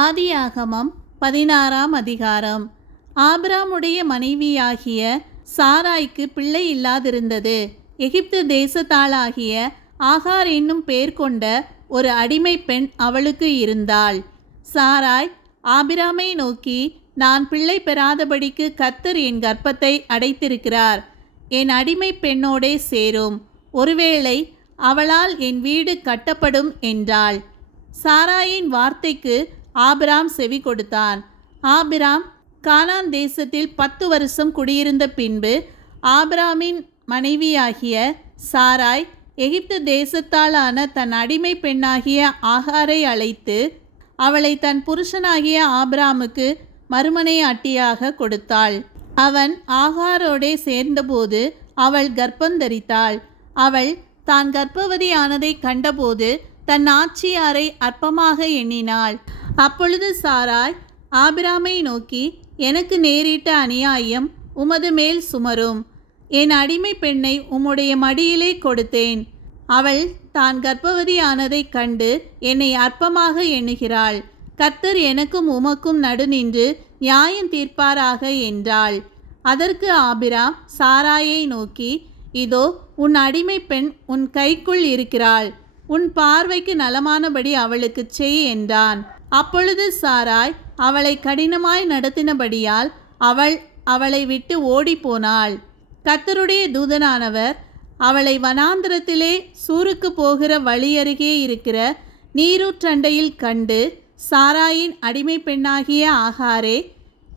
ஆதியாகமம் 16ஆம் அதிகாரம். ஆபிராமுடைய மனைவியாகிய சாராய்க்கு பிள்ளை இல்லாதிருந்தது. எகிப்து தேசத்தாளாகிய ஆகார் என்னும் பேர் கொண்ட ஒரு அடிமை பெண் அவளுக்கு இருந்தாள். சாராய் ஆபிராமை நோக்கி, நான் பிள்ளை பெறாதபடிக்கு கர்த்தர் என் கர்ப்பத்தை அடைத்திருக்கிறார். என் அடிமை பெண்ணோடே சேரும். ஒருவேளை அவளால் என் வீடு கட்டப்படும் என்றாள். சாராயின் வார்த்தைக்கு ஆபிராம் செவி கொடுத்தான். ஆபிராம் கானான் தேசத்தில் 10 வருஷம் குடியிருந்த பின்பு ஆபிராமின் மனைவியாகிய சாராய் எகிப்து தேசத்தாலான தன் அடிமை பெண்ணாகிய ஆகாரை அழைத்து அவளை தன் புருஷனாகிய ஆபிராமுக்கு மறுமனையாட்டியாக கொடுத்தாள். அவன் ஆகாரோடே சேர்ந்தபோது அவள் கர்ப்பந்தரித்தாள். அவள் தான் கர்ப்பவதியானதை கண்டபோது தன் ஆட்சியாரை அற்பமாக எண்ணினாள். அப்பொழுது சாராய் ஆபிராமை நோக்கி, எனக்கு நேரிட்ட அநியாயம் உமது மேல் சுமரும். என் அடிமை பெண்ணை உம்முடைய மடியிலே கொடுத்தேன். அவள் தான் கர்ப்பவதியானதைக் கண்டு என்னை அற்பமாக எண்ணுகிறாள். கர்த்தர் எனக்கும் உமக்கும் நடுநின்று நியாயம் தீர்ப்பாராக என்றாள். அதற்கு ஆபிராம் சாராயை நோக்கி, இதோ உன் அடிமை பெண் உன் கைக்குள் இருக்கிறாள். உன் பார்வைக்கு நலமானபடி அவளுக்கு செய் என்றான். அப்பொழுது சாராய் அவளை கடினமாய் நடத்தினபடியால் அவள் அவளை விட்டு ஓடிப்போனாள். கர்த்தருடைய தூதனானவர் அவளை வனாந்திரத்திலே சூருக்கு போகிற வழியருகே இருக்கிற நீரூற்றண்டையில் கண்டு, சாராயின் அடிமை பெண்ணாகிய ஆகாரே,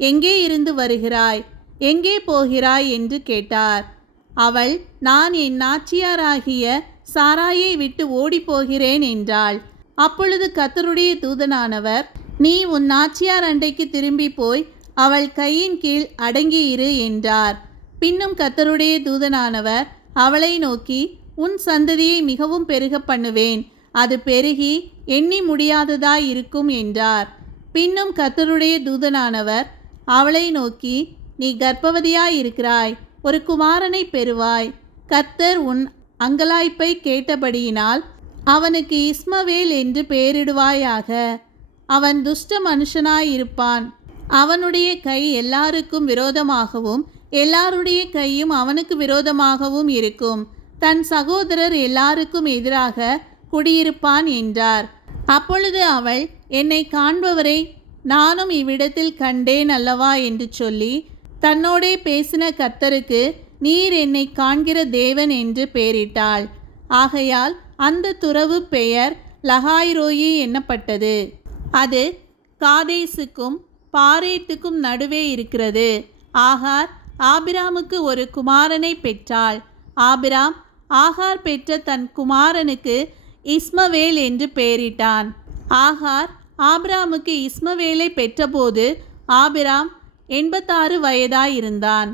எங்கே இருந்து வருகிறாய், எங்கே போகிறாய் என்று கேட்டார். அவள், நான் என் நாச்சியாராகிய சாராயை விட்டு ஓடிப்போகிறேன் என்றாள். அப்பொழுது கர்த்தருடைய தூதனானவர், நீ உன் நாச்சியார் அண்டைக்கு திரும்பி போய் அவள் கையின் கீழ் அடங்கியிரு என்றார். பின்னும் கர்த்தருடைய தூதனானவர் அவளை நோக்கி, உன் சந்ததியை மிகவும் பெருக பண்ணுவேன், அது பெருகி எண்ணி முடியாததாய் இருக்கும் என்றார். பின்னும் கர்த்தருடைய தூதனானவர் அவளை நோக்கி, நீ கர்ப்பவதியாயிருக்கிறாய், ஒரு குமாரனை பெறுவாய். கர்த்தர் உன் அங்கலாய்ப்பை கேட்டபடியினால் அவனுக்கு இஸ்மவேல் என்று பெயரிடுவாயாக. அவன் துஷ்ட மனுஷனாயிருப்பான். அவனுடைய கை எல்லாருக்கும் விரோதமாகவும் எல்லாருடைய கையும் அவனுக்கு விரோதமாகவும் இருக்கும். தன் சகோதரர் எல்லாருக்கும் எதிராக குடியிருப்பான் என்றார். அப்பொழுது அவள், என்னை காண்பவரை நானும் இவ்விடத்தில் கண்டேன் அல்லவா என்று சொல்லி தன்னோடே பேசின கர்த்தருக்கு, நீர் என்னை காண்கிற தேவன் என்று பெயரிட்டாள். ஆகையால் அந்த துறவு பெயர் லகாய்ரோயி என்னப்பட்டது. அது காதேசுக்கும் பாரேத்துக்கும் நடுவே இருக்கிறது. ஆகார் ஆபிராமுக்கு ஒரு குமாரனை பெற்றாள். ஆபிராம் ஆகார் பெற்ற தன் குமாரனுக்கு இஸ்மவேல் என்று பெயரிட்டான். ஆகார் ஆபிராமுக்கு இஸ்மவேலை பெற்றபோது ஆபிராம் 86 வயதாயிருந்தான்.